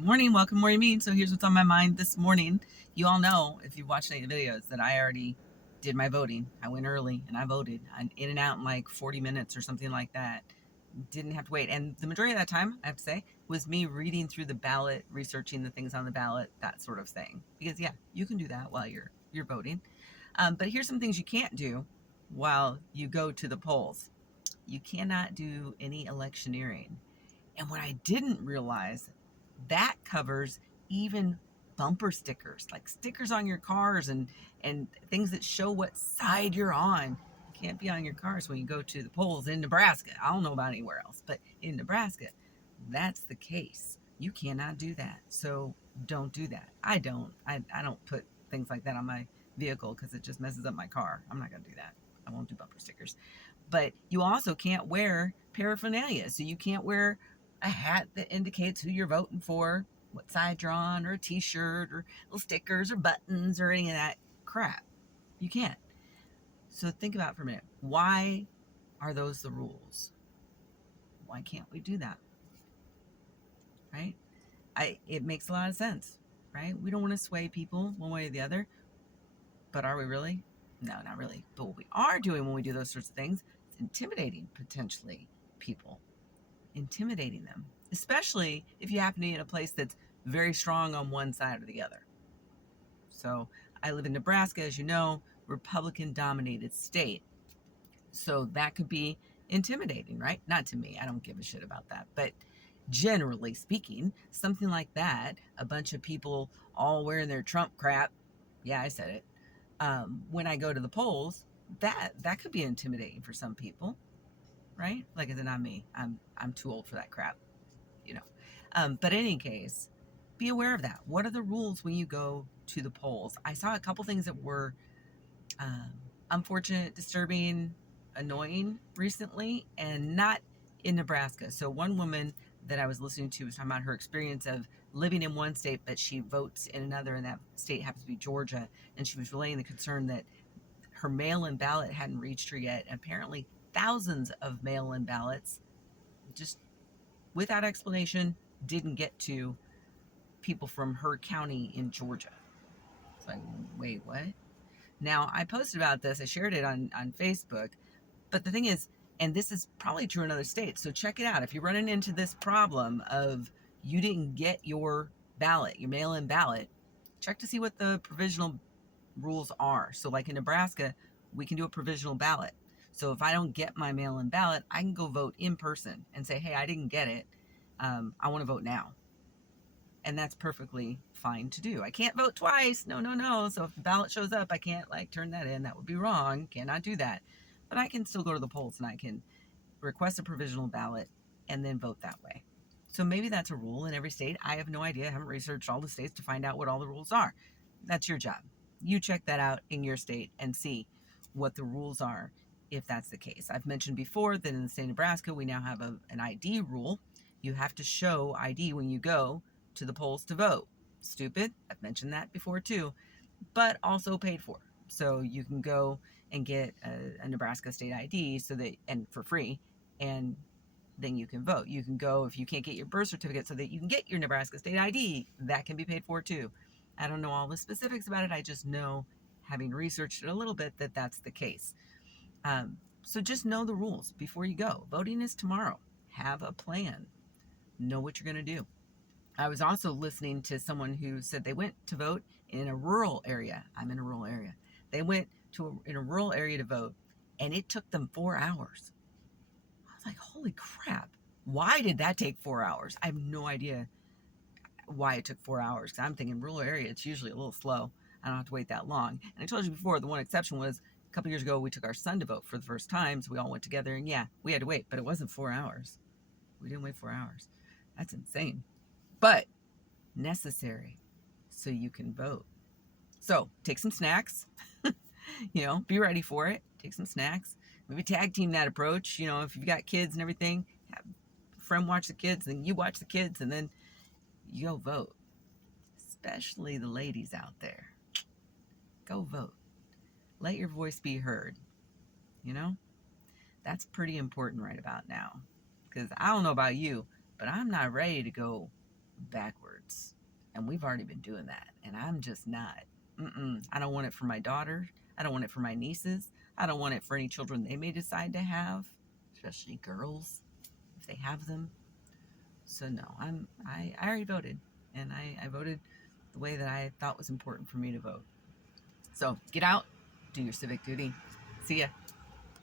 Morning, welcome, Morning Mead. So here's what's on my mind this morning. You all know, if you've watched any of the videos, that I already did my voting. I went early and I voted. I'm in and out in like 40 minutes or something like that. Didn't have to wait. And the majority of that time, I have to say, was me reading through the ballot, researching the things on the ballot, that sort of thing. Because yeah, you can do that while you're voting. But here's some things you can't do while you go to the polls. You cannot do any electioneering. And what I didn't realize, that covers even bumper stickers, like stickers on your cars and things that show what side you're on. You can't be on your cars when you go to the polls in Nebraska. I don't know about anywhere else, but in Nebraska, that's the case. You cannot do that. So don't do that. I don't put things like that on my vehicle because it just messes up my car. I'm not going to do that. I won't do bumper stickers. But you also can't wear paraphernalia. So you can't wear a hat that indicates who you're voting for, what side you're on, or a t-shirt, or little stickers, or buttons, or any of that crap. You can't. So think about it for a minute. Why are those the rules? Why can't we do that? Right? It makes a lot of sense, right? We don't want to sway people one way or the other, but are we really? No, not really. But what we are doing when we do those sorts of things is intimidating, potentially, people. Intimidating them, especially if you happen to be in a place that's very strong on one side or the other. So I live in Nebraska, as you know, Republican dominated state. So that could be intimidating, right? Not to me. I don't give a shit about that. But generally speaking, something like that, a bunch of people all wearing their Trump crap. Yeah, I said it. When I go to the polls, that could be intimidating for some people, right? Like, it's not me. I'm too old for that crap, you know. But in any case, be aware of that. What are the rules when you go to the polls? I saw a couple things that were um, unfortunate, disturbing, annoying recently, and not in Nebraska. So one woman that I was listening to was talking about her experience of living in one state, but she votes in another, and that state happens to be Georgia. And she was relaying the concern that her mail-in ballot hadn't reached her yet. Apparently, thousands of mail-in ballots, just without explanation, didn't get to people from her county in Georgia. It's like, wait, what? Now, I posted about this, I shared it on Facebook, but the thing is, and this is probably true in other states, so check it out. If you're running into this problem of you didn't get your ballot, your mail-in ballot, check to see what the provisional rules are. So like in Nebraska, we can do a provisional ballot. So if I don't get my mail-in ballot, I can go vote in person and say, hey, I didn't get it. I want to vote now. And that's perfectly fine to do. I can't vote twice. No, no, no. So if the ballot shows up, I can't like turn that in. That would be wrong. Cannot do that. But I can still go to the polls and I can request a provisional ballot and then vote that way. So maybe that's a rule in every state. I have no idea. I haven't researched all the states to find out what all the rules are. That's your job. You check that out in your state and see what the rules are if that's the case. I've mentioned before that in the state of Nebraska, we now have an ID rule. You have to show ID when you go to the polls to vote. Stupid. I've mentioned that before too, but also paid for. So you can go and get a Nebraska state ID so that, and for free, and then you can vote. You can go if you can't get your birth certificate so that you can get your Nebraska state ID. That can be paid for too. I don't know all the specifics about it. I just know, having researched it a little bit, that that's the case. So just know the rules before you go. Voting is tomorrow. Have a plan. Know what you're going to do. I was also listening to someone who said they went to vote in a rural area. I'm in a rural area. They went in a rural area to vote, and it took them 4 hours. I was like, holy crap. Why did that take 4 hours? I have no idea why it took 4 hours. Because I'm thinking rural area, it's usually a little slow. I don't have to wait that long. And I told you before, the one exception was a couple years ago, we took our son to vote for the first time. So we all went together, and yeah, we had to wait, but it wasn't 4 hours. We didn't wait 4 hours. That's insane. But necessary so you can vote. So take some snacks, be ready for it. Take some snacks. Maybe tag team that approach. If you've got kids and everything, have a friend watch the kids, then you watch the kids, and then you go vote. Especially the ladies out there. Go vote. Let your voice be heard. That's pretty important right about now. Because I don't know about you, but I'm not ready to go backwards. And we've already been doing that. And I'm just not. I don't want it for my daughter. I don't want it for my nieces. I don't want it for any children they may decide to have, especially girls, if they have them. So no, I already voted. And I voted the way that I thought was important for me to vote. So get out, do your civic duty. See ya.